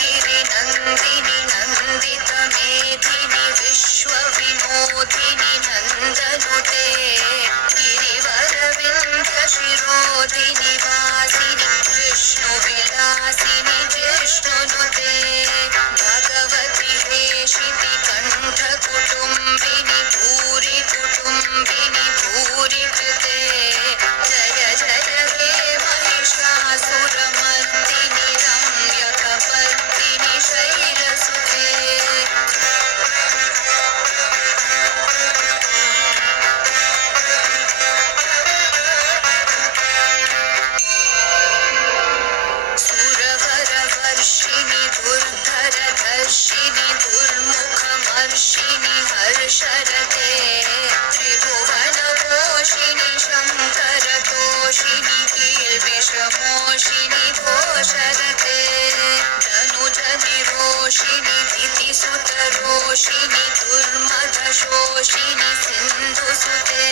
ऐगिरिनन्दिनि नन्दितमेधिनि विश्वविनोदिनि नन्दनुते गिरिवरविन्ध्यशिरोधिनि वासिनि विष्णुविलासिनि जिष्णुनुते भगवति हेशिति कण्ठकुटुम्बिनि भूरि कुटुम्बिनि भूरि कृते जय जय हे महिषासुरमर्दिनि रम्यकपर्दिनि शैलसुते सुरवरवर्षिणि दुर्धरधर्षिणि दुर्मुखमर्षिणि हर्षरते त्रिभुवनपोषिणि शङ्करतोषिणि कीर्विषमोषिणि घोषरते धनुजनिरोषिणि दितिसुतरोषिणि दुर्मदशोषिणि सिन्धुसुते